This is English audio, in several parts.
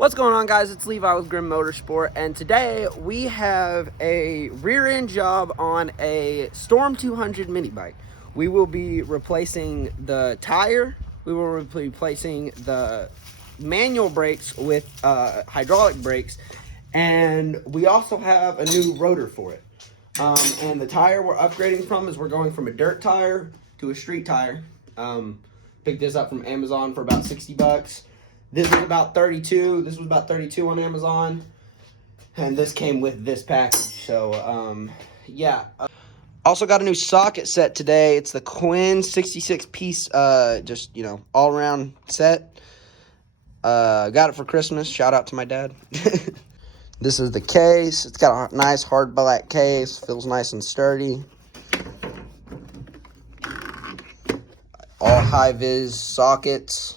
What's going on, guys? It's Levi with GriMMotorsport, and today we have a rear end job on a Storm 200 mini bike. We will be replacing the tire. We will be replacing the manual brakes with hydraulic brakes, and we also have a new rotor for it. And the tire we're upgrading from is we're going from a dirt tire to a street tire. Picked this up from Amazon for about 60 bucks. This is about 32. This was about 32 on Amazon. And this came with this package. So, yeah. Also got a new socket set today. It's the Quinn 66-piece, just, all around set. Got it for Christmas. Shout out to my dad. This is the case. It's got a nice hard black case. Feels nice and sturdy. All high-vis sockets.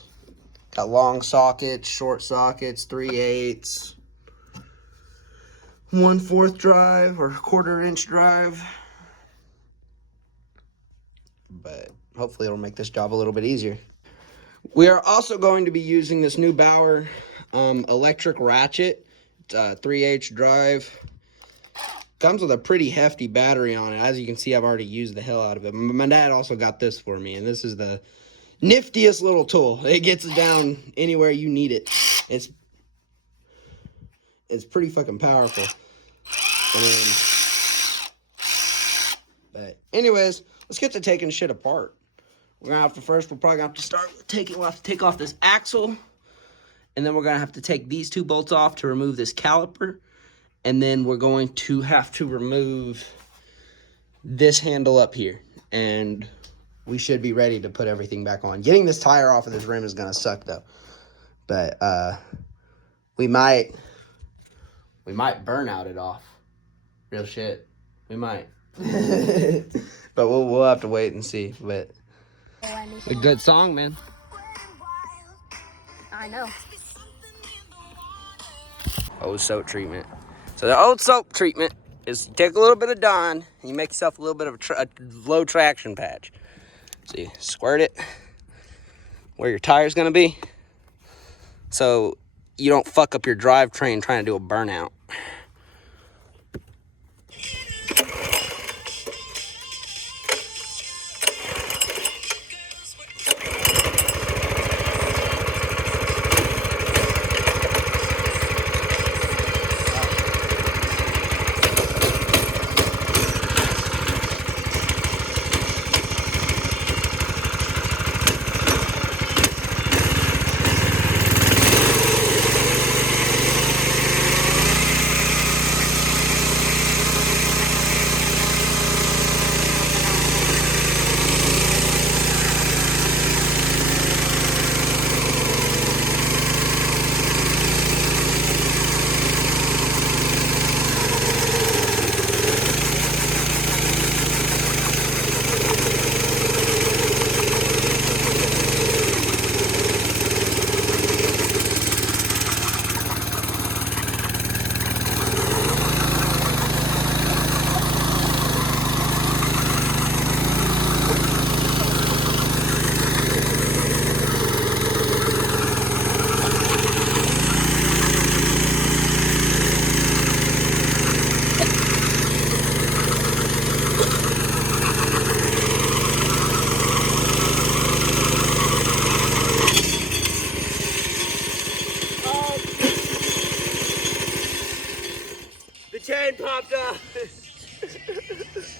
Got long sockets, short sockets, 3/8, 1/4 drive or 1/4-inch drive. But hopefully it'll make this job a little bit easier. We are also going to be using this new Bauer electric ratchet. It's a 3/8 drive. Comes with a pretty hefty battery on it. As you can see, I've already used the hell out of it. My dad also got this for me, and this is the niftiest little tool. It gets it down anywhere you need it. It's pretty fucking powerful. But anyways, let's get to taking shit apart. We're probably gonna have to start with we'll have to take off this axle, and then we're gonna have to take these two bolts off to remove this caliper, and then we're going to have to remove this handle up here, and we should be ready to put everything back on. Getting this tire off of this rim is gonna suck though. But we might burn out it off. Real shit. We might. But we'll have to wait and see. But a good song, man. I know. Old soap treatment. So the old soap treatment is you take a little bit of Dawn and you make yourself a little bit of a low traction patch. So you squirt it where your tire's gonna be, so you don't fuck up your drivetrain trying to do a burnout. Chain popped up.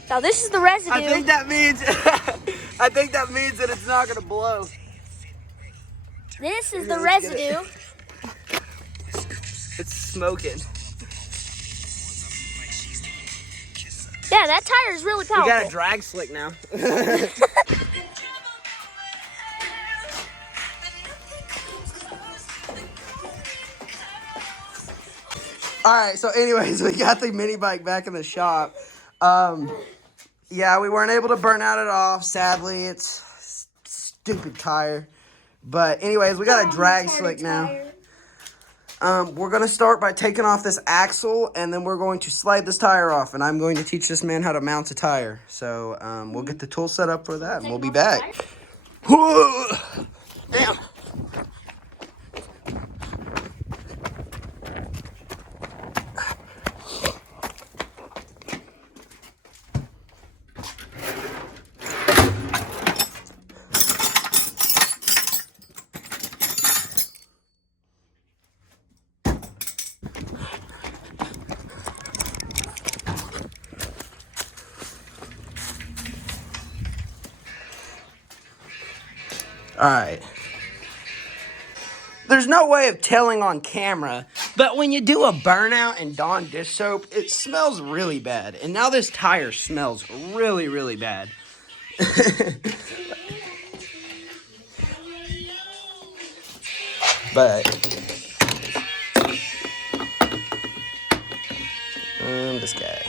Now this is the residue. I think that means that it's not gonna blow. This is the residue. It's smoking. Yeah, that tire is really powerful. We got a drag slick now. Alright, so anyways, we got the mini bike back in the shop. Yeah, we weren't able to burn out it off. Sadly, it's stupid tire. But anyways, we got a drag slick now. We're going to start by taking off this axle, and then we're going to slide this tire off. And I'm going to teach this man how to mount a tire. So we'll get the tool set up for that, and we'll be back. Damn. Alright. There's no way of telling on camera, but when you do a burnout in Dawn dish soap, it smells really bad. And now this tire smells really, really bad. But this guy.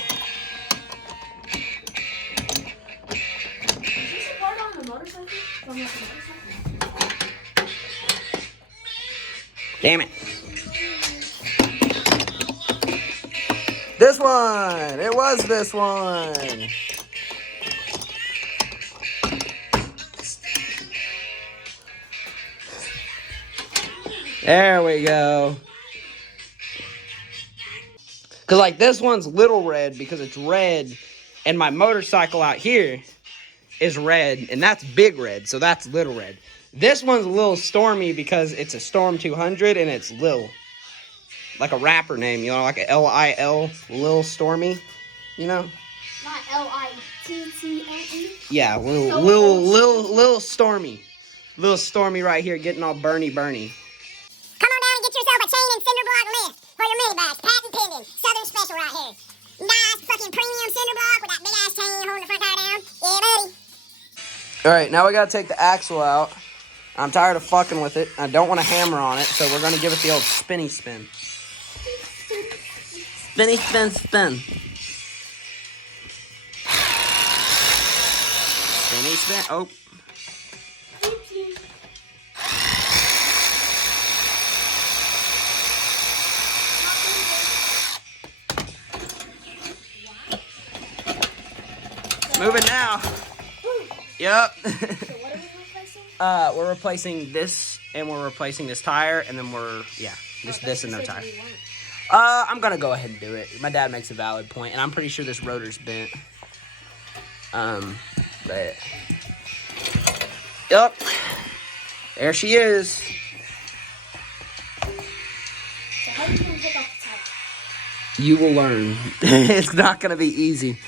Is this a part on the motorcycle? From like a motorcycle? Damn it. This one! It was this one! There we go. Because, like, this one's little red because it's red, and my motorcycle out here is red, and that's big red, so that's little red. This one's a little stormy because it's a Storm 200, and it's Lil. Like a rapper name, you know, like a L-I-L, Lil Stormy, you know? Not L-I-T-T-L-E? Yeah, Lil Stormy. Lil Stormy right here getting all Bernie. Come on down and get yourself a chain and cinder block lift for your mini bikes. Patent pending. Southern special right here. Nice fucking premium cinder block with that big ass chain holding the front tire down. Yeah, buddy. Alright, now we gotta take the axle out. I'm tired of fucking with it. I don't want to hammer on it, so we're gonna give it the old spinny spin. Spinny spin spin. Spinny spin. Oh. Moving now. Yep. So what are we replacing? We're replacing this, and we're replacing this tire, and then this and no tire. I'm gonna go ahead and do it. My dad makes a valid point, and I'm pretty sure this rotor's bent. But yep, there she is. So how are you going to take off the tire? You will learn. It's not gonna be easy.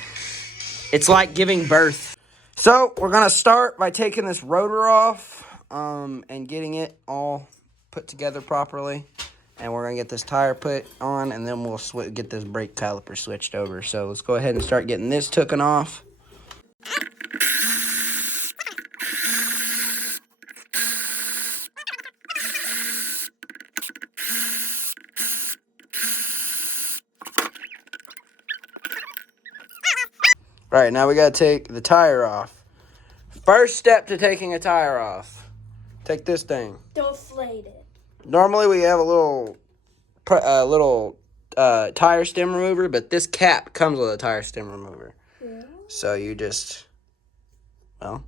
It's like giving birth. So we're gonna start by taking this rotor off, and getting it all put together properly. And we're gonna get this tire put on, and then we'll get this brake caliper switched over. So let's go ahead and start getting this taken off. All right, now we gotta take the tire off. First step to taking a tire off. Take this thing. Deflate it. Normally we have a little tire stem remover, but this cap comes with a tire stem remover. Yeah. So you just, well.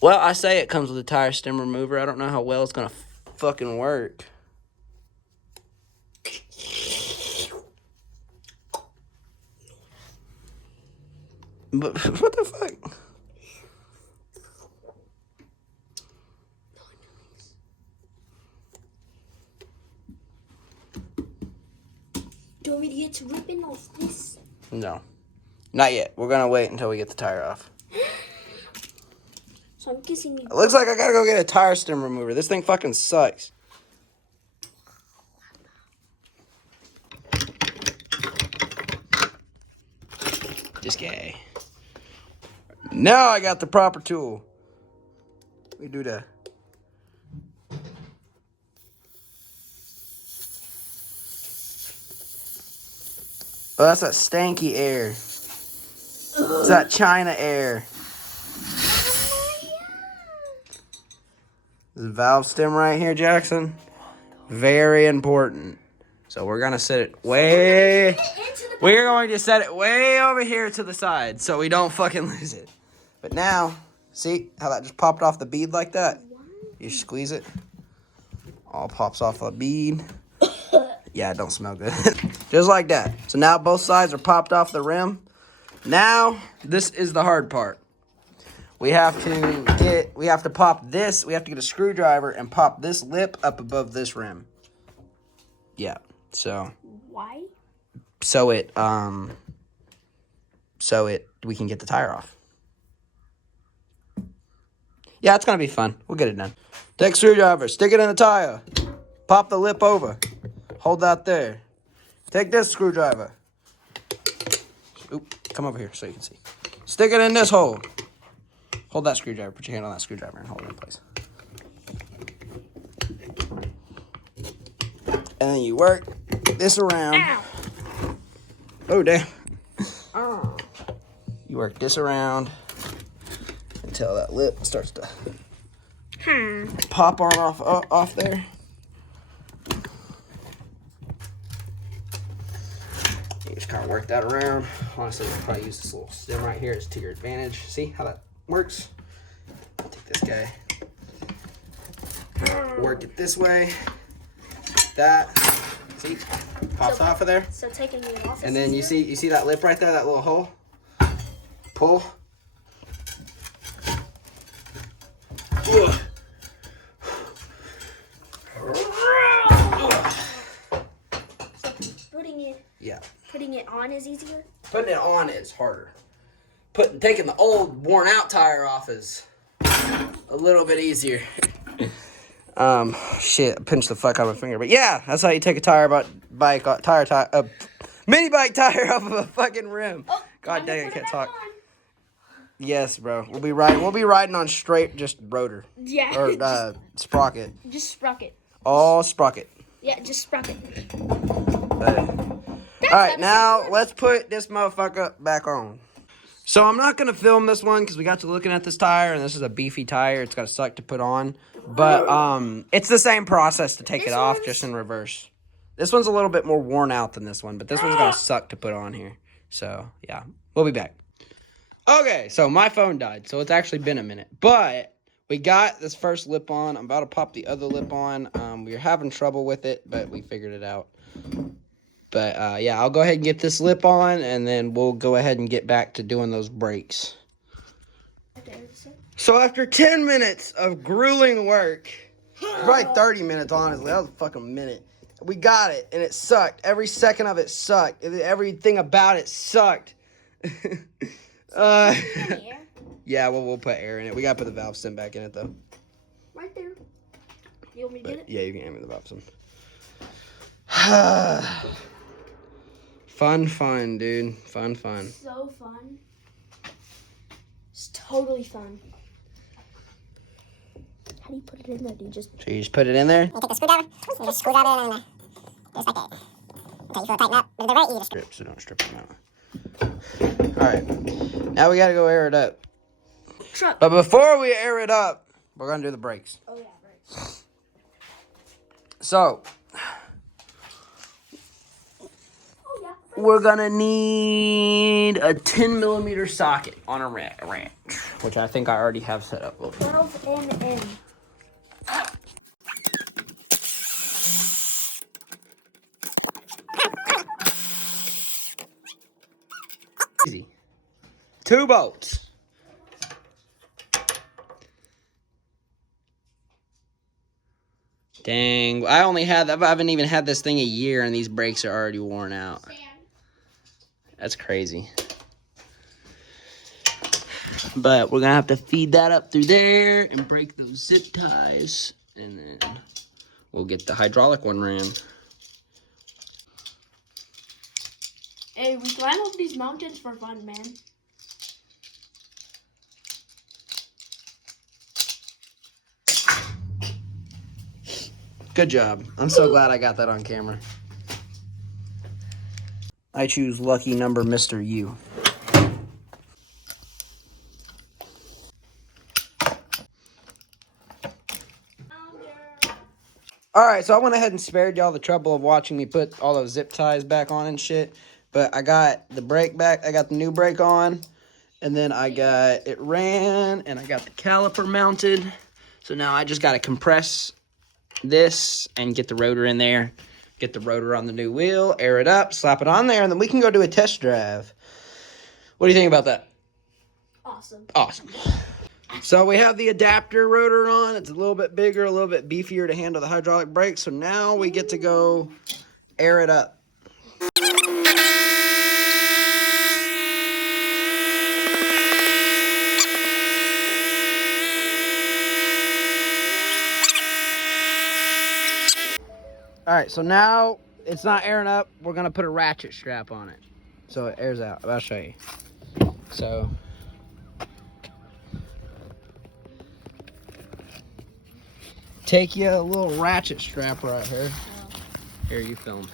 Well, I say it comes with a tire stem remover. I don't know how well it's gonna fucking work. But what the fuck? Do you want me to get to ripping off this? No. Not yet. We're gonna wait until we get the tire off. So I'm guessing you. It looks like I gotta go get a tire stem remover. This thing fucking sucks. This guy. Now I got the proper tool. We do the. Oh, that's that stanky air. It's that China air. This valve stem right here, Jackson. Very important. So we're gonna set it way. We're going to set it way over here to the side so we don't fucking lose it. But now, see how that just popped off the bead like that? You squeeze it. All pops off a bead. Yeah, it don't smell good. Just like that. So now both sides are popped off the rim. Now, this is the hard part. We have to pop this. We have to get a screwdriver and pop this lip up above this rim. Yeah, so. Why? so we can get the tire off. Yeah, it's gonna be fun. We'll get it done. Take a screwdriver, stick it in the tire, pop the lip over, hold that there. Take this screwdriver. Oop, come over here so you can see. Stick it in this hole. Hold that screwdriver. Put your hand on that screwdriver and hold it in place. And then you work this around. Ow. Oh, damn. Oh. You work this around until that lip starts to pop on off there. You just kind of work that around. Honestly, you'll probably use this little stem right here. It's to your advantage. See how that works? Take this guy. Work it this way. That. See? Pops off of there. So taking it off. And then you see that lip right there, that little hole? Pull. Ugh. Putting it on is easier? Putting it on is harder. Taking the old worn out tire off is a little bit easier. Shit, I pinched the fuck out of my finger. But yeah, that's how you take a mini bike tire off of a fucking rim. Oh, God dang, I can't talk. Yes, bro. We'll be riding on straight just rotor. Yeah. Or sprocket. Just sprocket. All sprocket. Yeah, just sprocket. Alright, now let's put this motherfucker back on. So I'm not going to film this one because we got to looking at this tire, and this is a beefy tire. It's got to suck to put on. But it's the same process to take it off, just in reverse. This one's a little bit more worn out than this one, but this one's going to suck to put on here. So, yeah, we'll be back. Okay, so my phone died, so it's actually been a minute. But we got this first lip on. I'm about to pop the other lip on. We were having trouble with it, but we figured it out. But, yeah, I'll go ahead and get this lip on, and then we'll go ahead and get back to doing those brakes. So after 10 minutes of grueling work, probably 30 minutes, honestly, that was a fucking minute. We got it, and it sucked. Every second of it sucked. Everything about it sucked. Yeah, we'll put air in it. We got to put the valve stem back in it, though. Right there. You want me to get it? Yeah, you can hand me the valve stem. Fun, dude. Fun. So fun. It's totally fun. How do you put it in there? Do you just... So you just put it in there? You take a screwdriver, you just screwdriver it in there. Just like that. Okay, you feel it tighten up. But they're very easy to Strip, so don't strip them out. Alright. Now we gotta go air it up. Truck. But before we air it up, we're gonna do the brakes. Oh, yeah, brakes. So, we're gonna need a 10mm socket on a wrench, which I think I already have set up. 12 mm. Easy. 2 bolts. Dang, I haven't even had this thing a year and these brakes are already worn out. That's crazy. But we're gonna have to feed that up through there and break those zip ties. And then we'll get the hydraulic one ran. Hey, we climb up these mountains for fun, man. Good job. I'm so glad I got that on camera. I choose lucky number Mr. U. Alright, so I went ahead and spared y'all the trouble of watching me put all those zip ties back on and shit. But I got the brake back. I got the new brake on. And then I got it ran. And I got the caliper mounted. So now I just got to compress this and get the rotor in there. Get the rotor on the new wheel. Air it up. Slap it on there. And then we can go do a test drive. What do you think about that? Awesome. Awesome. So we have the adapter rotor on. It's a little bit bigger, a little bit beefier to handle the hydraulic brakes. So now we get to go air it up. All right, so now it's not airing up. We're gonna put a ratchet strap on it, so it airs out. I'll show you. So, take you a little ratchet strap right here. Here, you film.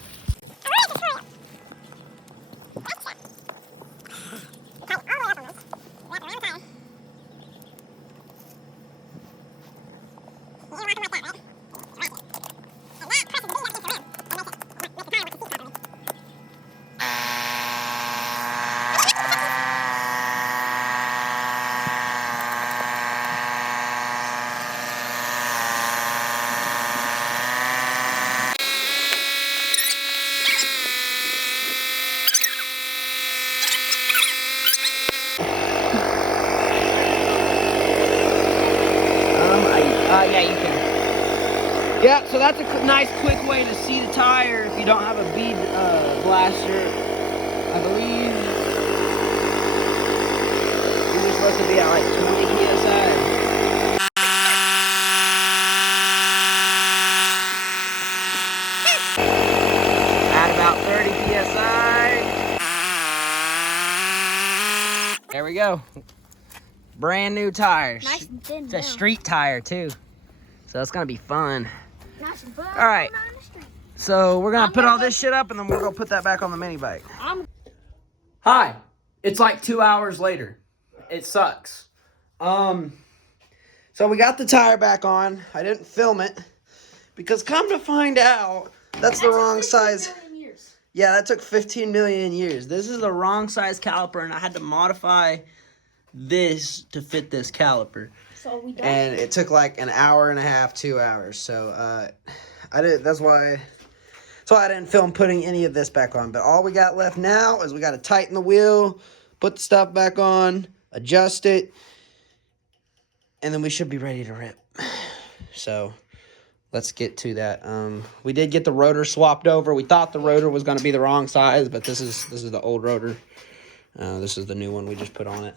Yeah, you can. Yeah, so that's a nice, quick way to see the tire if you don't have a bead blaster. I believe you're supposed to be at like 20 psi. At about 30 psi. There we go. Brand new tires. Nice and thin. It's a street tire too, so it's gonna be fun. Nice and fun. All right, so we're gonna put all this shit up and then we're gonna put that back on the mini bike. Hi, it's like 2 hours later. It sucks. So we got the tire back on. I didn't film it because come to find out, that's the wrong size. Yeah, that took 15 million years. This is the wrong size caliper and I had to modify this to fit this caliper. So we done. And it took like an hour and a half, 2 hours. So that's why I didn't film putting any of this back on. But all we got left now is we got to tighten the wheel, put the stuff back on, adjust it, and then we should be ready to rip. So let's get to that. We did get the rotor swapped over. We thought the rotor was going to be the wrong size, but this is the old rotor. This is the new one we just put on it.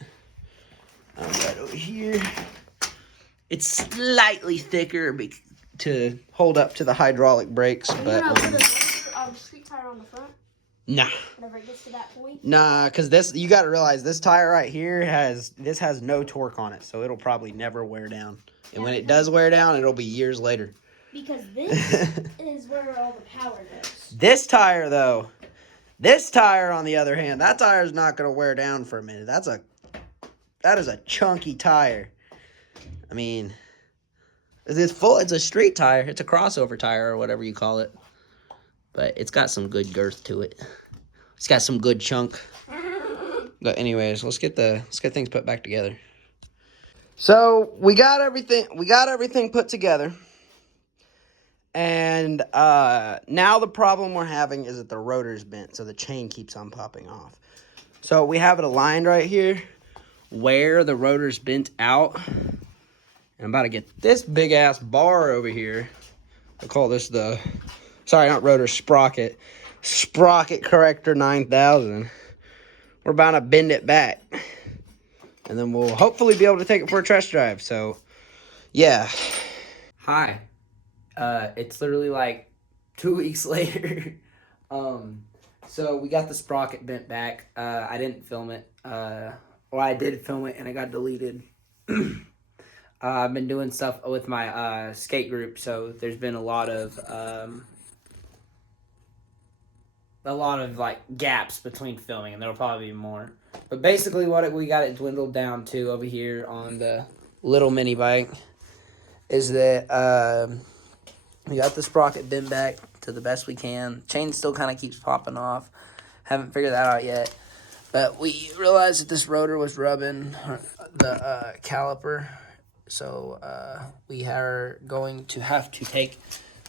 Right over here. It's slightly thicker to hold up to the hydraulic brakes, but put a street tire on the front. nah. Whenever it gets to that point. Nah, because you got to realize this tire right here has no torque on it, so it'll probably never wear down. And when it does wear down, it'll be years later. Because this is where all the power goes. This tire, on the other hand, that tire is not going to wear down for a minute. That is a chunky tire. I mean, it's a street tire. It's a crossover tire or whatever you call it. But it's got some good girth to it. It's got some good chunk. But anyways, let's get things put back together. So we got everything put together. And now the problem we're having is that the rotor's bent, so the chain keeps on popping off. So we have it aligned right here where the rotor's bent out. And I'm about to get this big ass bar over here. I call this not rotor, sprocket. Sprocket corrector 9000. We're about to bend it back. And then we'll hopefully be able to take it for a test drive. So, yeah. Hi. It's literally like 2 weeks later. So we got the sprocket bent back. I didn't film it. Well, I did film it and it got deleted. I've been doing stuff with my skate group, so there's been a lot of like gaps between filming, and there'll probably be more. But basically, what we got it dwindled down to over here on the little mini bike is that we got the sprocket bent back to the best we can. Chain still kind of keeps popping off. Haven't figured that out yet. But we realized that this rotor was rubbing the caliper. So we are going to have to take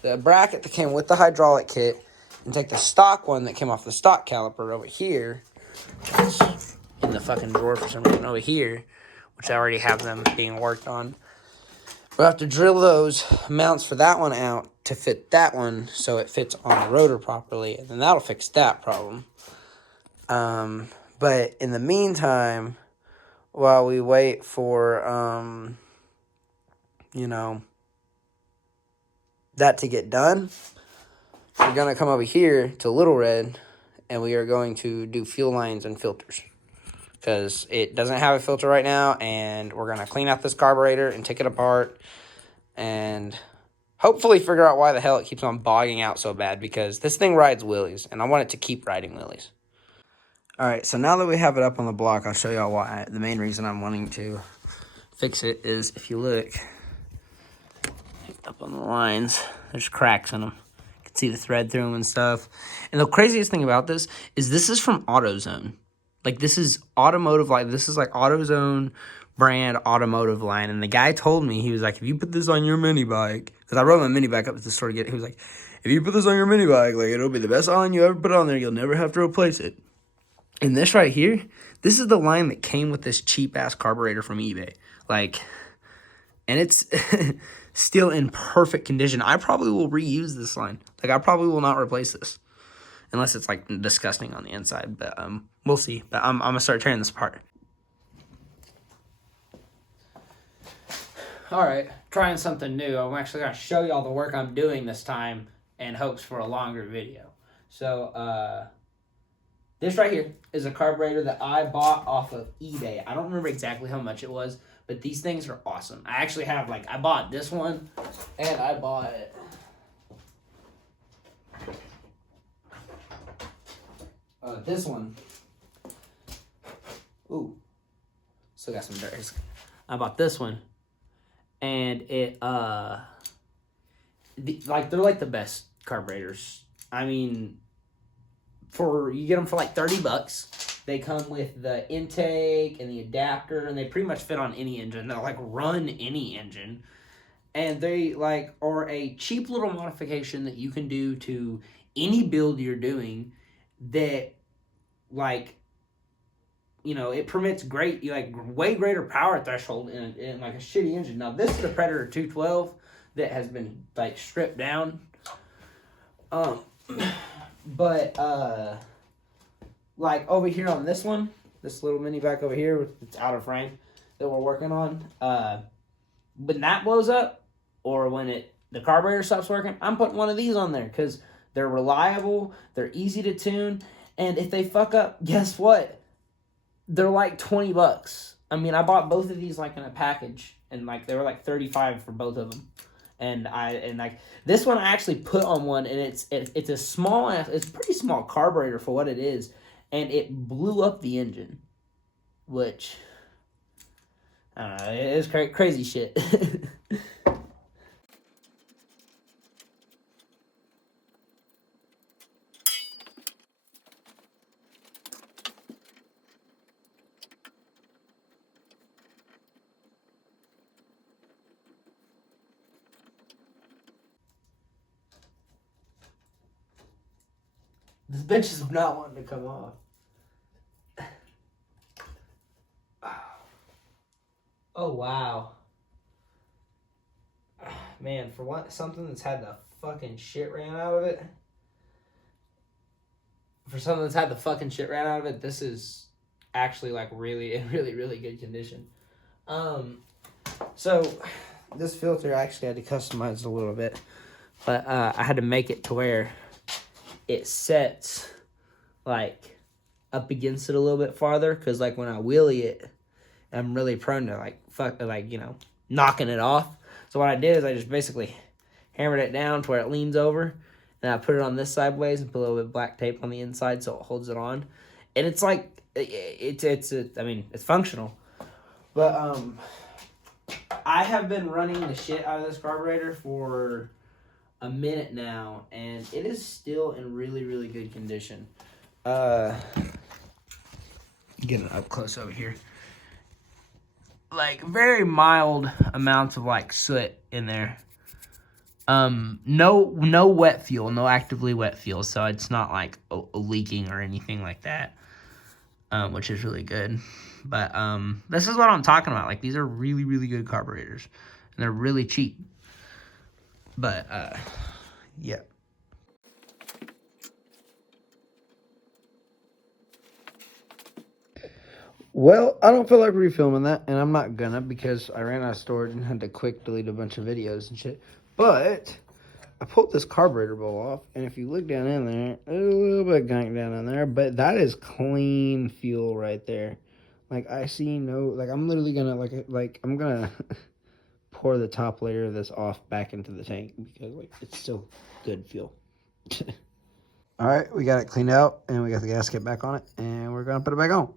the bracket that came with the hydraulic kit and take the stock one that came off the stock caliper over here. It's in the fucking drawer for some reason over here, which I already have them being worked on. We'll have to drill those mounts for that one out to fit that one so it fits on the rotor properly, and then that'll fix that problem. But in the meantime, while we wait for, you know, that to get done, we're going to come over here to Little Red, and we are going to do fuel lines and filters. Because it doesn't have a filter right now, and we're going to clean out this carburetor and take it apart, and hopefully figure out why the hell it keeps on bogging out so bad, because this thing rides wheelies, and I want it to keep riding wheelies. Alright, so now that we have it up on the block, I'll show y'all why. The main reason I'm wanting to fix it is, if you look up on the lines, there's cracks in them. You can see the thread through them and stuff. And the craziest thing about this is from AutoZone. Like, this is automotive, like, this is like AutoZone brand automotive line. And the guy told me, he was like, if you put this on your mini bike, because I rode my mini bike up to the store to get it, he was like, if you put this on your mini bike, like, it'll be the best line you ever put on there. You'll never have to replace it. And this right here, this is the line that came with this cheap-ass carburetor from eBay. Like, and it's still in perfect condition. I probably will reuse this line. Like, I probably will not replace this. Unless it's, like, disgusting on the inside. But, we'll see. But I'm going to start tearing this apart. Alright, trying something new. I'm actually going to show y'all the work I'm doing this time in hopes for a longer video. So, this right here is a carburetor that I bought off of eBay. I don't remember exactly how much it was, but these things are awesome. I actually have, like, I bought this one, and I bought this one. Ooh, still got some dirt. I bought this one, and it, they're like the best carburetors. I mean, you get them for like $30. They come with the intake and the adapter, and they pretty much fit on any engine. They'll like run any engine, and they like are a cheap little modification that you can do to any build you're doing. That, like, you know, it permits way greater power threshold in like a shitty engine. Now this is the Predator 212 that has been like stripped down. But, like, over here on this one, this little mini bike over here, it's out of frame, that we're working on, when that blows up, or when the carburetor stops working, I'm putting one of these on there, because they're reliable, they're easy to tune, and if they fuck up, guess what? They're like $20. I mean, I bought both of these, like, in a package, and, like, they were, like, $35 for both of them. And like this one I actually put on one, and it's a small, it's a pretty small carburetor for what it is, and it blew up the engine, which I don't know, it's crazy shit. This bench is not wanting to come off. Oh, wow. Man, for something that's had the fucking shit ran out of it. For something that's had the fucking shit ran out of it, this is actually, like, really, in really, really good condition. So, this filter I actually had to customize a little bit. But, I had to make it to where it sets, like, up against it a little bit farther, because, like, when I wheelie it, I'm really prone to, knocking it off. So what I did is I just basically hammered it down to where it leans over, and I put it on this sideways and put a little bit of black tape on the inside so it holds it on. And it's like, it's functional. But, I have been running the shit out of this carburetor for a minute now, and it is still in really, really good condition. Getting up close over here. Like, very mild amounts of, like, soot in there. No wet fuel, no actively wet fuel, so it's not, like, leaking or anything like that, which is really good. But, this is what I'm talking about. Like, these are really, really good carburetors. and they're really cheap. But, yeah. Well, I don't feel like refilming that, and I'm not gonna because I ran out of storage and had to quick delete a bunch of videos and shit. But I pulled this carburetor bowl off, and if you look down in there, there's a little bit of gunk down in there, but that is clean fuel right there. Like, I see no, like, I'm literally gonna, like I'm gonna pour the top layer of this off back into the tank because, like, it's still good fuel. All right, we got it cleaned out, and we got the gasket back on it, and we're gonna put it back on.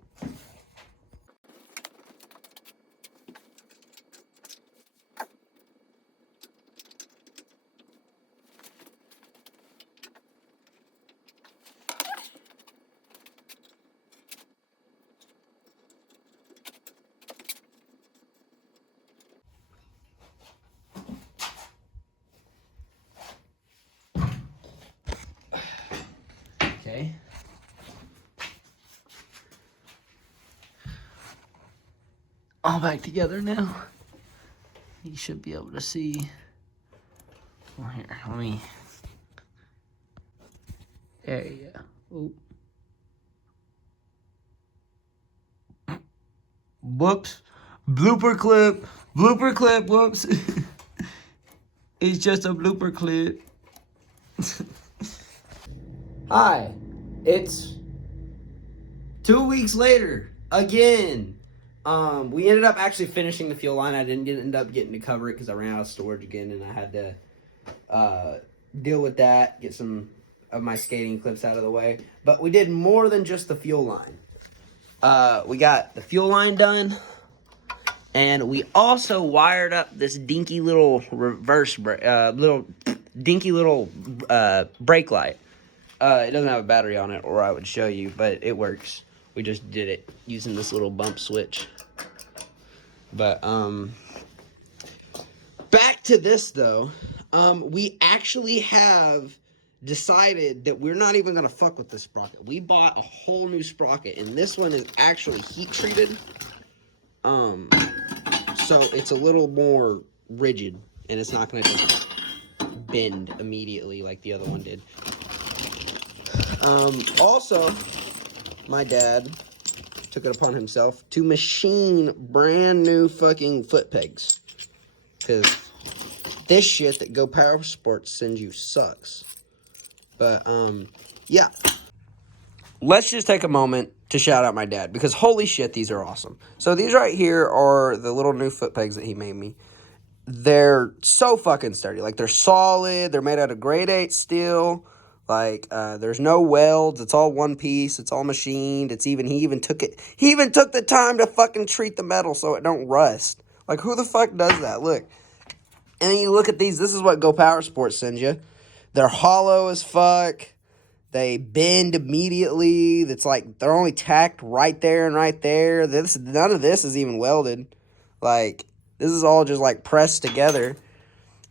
Okay. All back together now. You should be able to see. Well, here, let me. There you go. Oh. Whoops. Blooper clip. Blooper clip. Whoops. It's just a blooper clip. Hi. It's 2 weeks later. Again. We ended up actually finishing the fuel line. I didn't end up getting to cover it because I ran out of storage again, and I had to deal with that, get some of my skating clips out of the way. But we did more than just the fuel line. We got the fuel line done, and we also wired up this dinky little brake light. It doesn't have a battery on it, or I would show you, but it works. We just did it using this little bump switch. But, back to this, though. We actually have decided that we're not even going to fuck with this sprocket. We bought a whole new sprocket, and this one is actually heat treated. So it's a little more rigid, and it's not going to just bend immediately like the other one did. Also, my dad took it upon himself to machine brand new fucking foot pegs. Because this shit that GriMMotorsport sends you sucks. But, yeah. Let's just take a moment to shout out my dad. Because holy shit, these are awesome. So these right here are the little new foot pegs that he made me. They're so fucking sturdy. Like, they're solid. They're made out of grade 8 steel. Like, there's no welds. It's all one piece. It's all machined. He even took the time to fucking treat the metal so it don't rust. Like, who the fuck does that? Look. And then you look at these. This is what GriMMotorsport sends you. They're hollow as fuck. They bend immediately. It's like they're only tacked right there and right there. None of this is even welded. Like, this is all just like pressed together.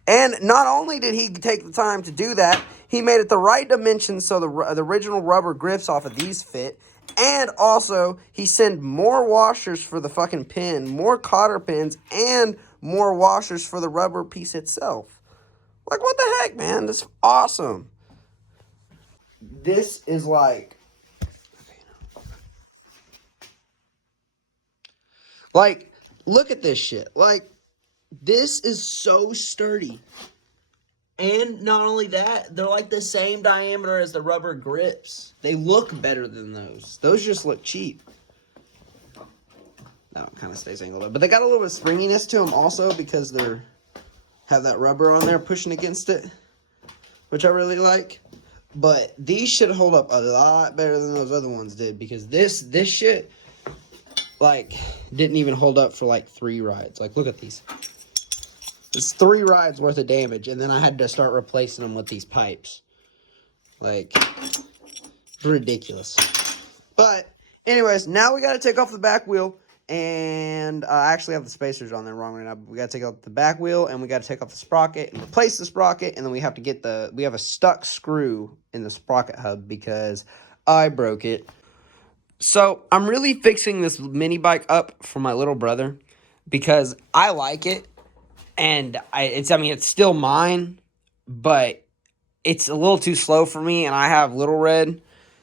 And not only did he take the time to do that, he made it the right dimensions so the original rubber grips off of these fit. And also, he sent more washers for the fucking pin, more cotter pins, and more washers for the rubber piece itself. Like, what the heck, man? This is awesome. This is like, look at this shit. Like, this is so sturdy. And not only that, they're like the same diameter as the rubber grips. They look better than those. Those just look cheap. That one kind of stays angled up. But they got a little bit of springiness to them also because they're have that rubber on there pushing against it, which I really like. But these should hold up a lot better than those other ones did because this shit, like, didn't even hold up for like 3 rides. Like, look at these. It's 3 rides worth of damage, and then I had to start replacing them with these pipes. Like, ridiculous. But, anyways, now we got to take off the back wheel, and I actually have the spacers on there wrong right now. But we got to take off the back wheel, and we got to take off the sprocket and replace the sprocket, and then we have to get we have a stuck screw in the sprocket hub because I broke it. So, I'm really fixing this mini bike up for my little brother because I like it. And I mean, it's still mine, but it's a little too slow for me, and I have Little Red,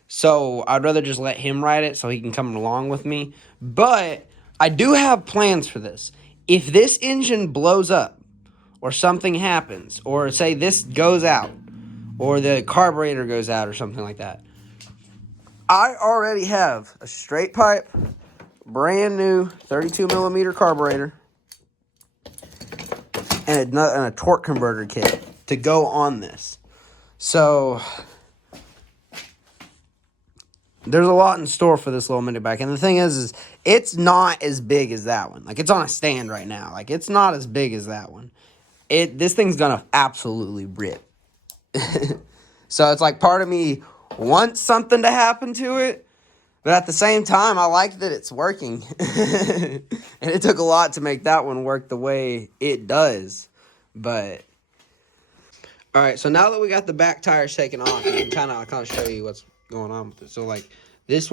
so I'd rather just let him ride it so he can come along with me. But I do have plans for this. If this engine blows up, or something happens, or say this goes out, or the carburetor goes out, or something like that, I already have a straight pipe, brand new 32 millimeter carburetor, and a torque converter kit to go on this. So there's a lot in store for this little mini bike. And the thing is it's not as big as that one. Like, it's on a stand right now. Like, it's not as big as that one. This thing's gonna absolutely rip. So it's like, part of me wants something to happen to it, but at the same time, I like that it's working. And it took a lot to make that one work the way it does. But all right, so now that we got the back tires taken off, I can kind of show you what's going on with it. So, like, this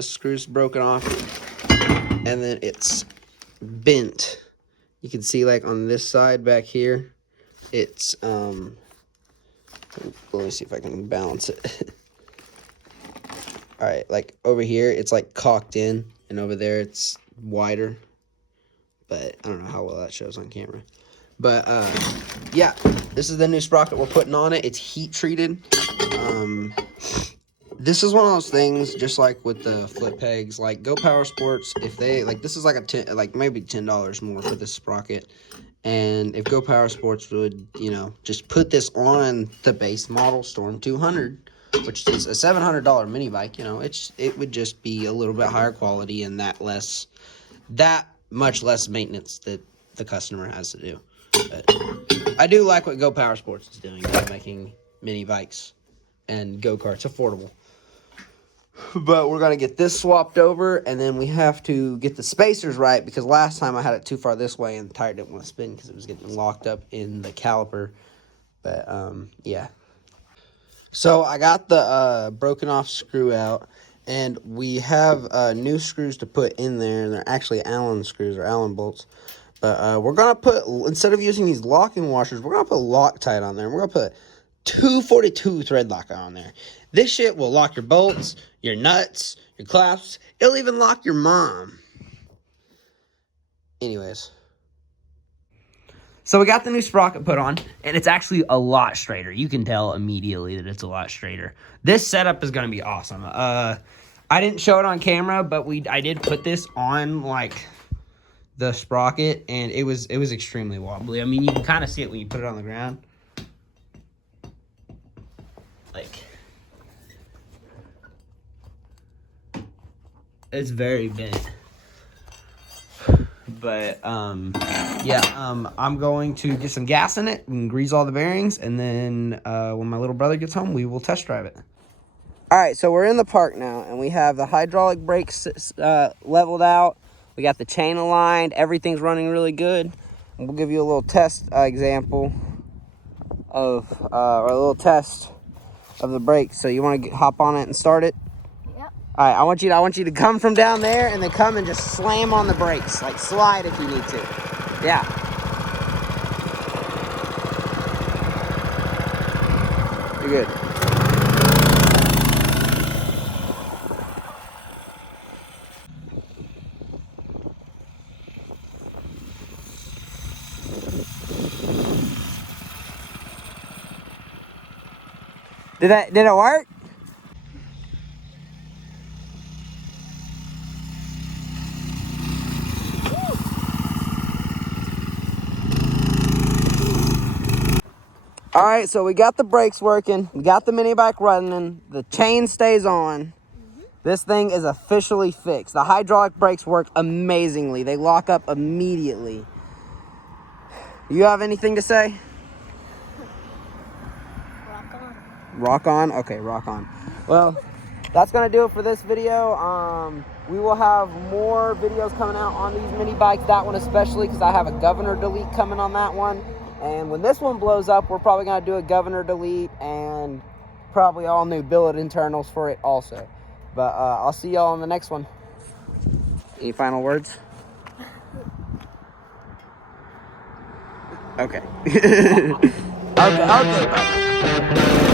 screw's broken off, and then it's bent. You can see, like, on this side back here, it's let me see if I can balance it. All right, like, over here, it's, like, cocked in, and over there, it's wider. But I don't know how well that shows on camera. But, yeah, this is the new sprocket we're putting on it. It's heat treated. This is one of those things, just like with the flip pegs, like GriMMotorsport, if they, like, this is like maybe $10 more for this sprocket. And if GriMMotorsport would, you know, just put this on the base model Storm 200, which is a $700 mini bike, you know, it would just be a little bit higher quality and that much less maintenance that the customer has to do. But I do like what GriMMotorsport is doing by making mini bikes and go-karts affordable. But we're going to get this swapped over, and then we have to get the spacers right, because last time I had it too far this way and the tire didn't want to spin because it was getting locked up in the caliper. But, yeah. So I got the broken off screw out, and we have new screws to put in there, and they're actually Allen screws or Allen bolts. But we're going to put, instead of using these locking washers, we're going to put Loctite on there. We're going to put 242 thread lock on there. This shit will lock your bolts, your nuts, your clasps. It'll even lock your mom. Anyways. So we got the new sprocket put on, and it's actually a lot straighter. You can tell immediately that it's a lot straighter. This setup is going to be awesome. I didn't show it on camera, but I did put this on, like, the sprocket, and it was extremely wobbly. I mean, you can kind of see it when you put it on the ground. Like, it's very bent. But yeah, I'm going to get some gas in it and grease all the bearings, and then when my little brother gets home, we will test drive it. All right, so we're in the park now, and we have the hydraulic brakes leveled out. We got the chain aligned. Everything's running really good. And we'll give you a little test example of or a little test of the brakes. So you want to hop on it and start it? Yep. All right, I want you to come from down there and then come and just slam on the brakes, like slide if you need to. Yeah. You're good. Did it work? All right, so we got the brakes working. We got the mini bike running. The chain stays on. This thing is officially fixed. The hydraulic brakes work amazingly. They lock up immediately. You have anything to say? Rock on. Rock on? Okay, rock on. Well, that's going to do it for this video. We will have more videos coming out on these mini bikes, that one especially, because I have a governor delete coming on that one. And when this one blows up, we're probably going to do a governor delete and probably all new billet internals for it also. But I'll see y'all on the next one. Any final words? Okay. Okay, bye.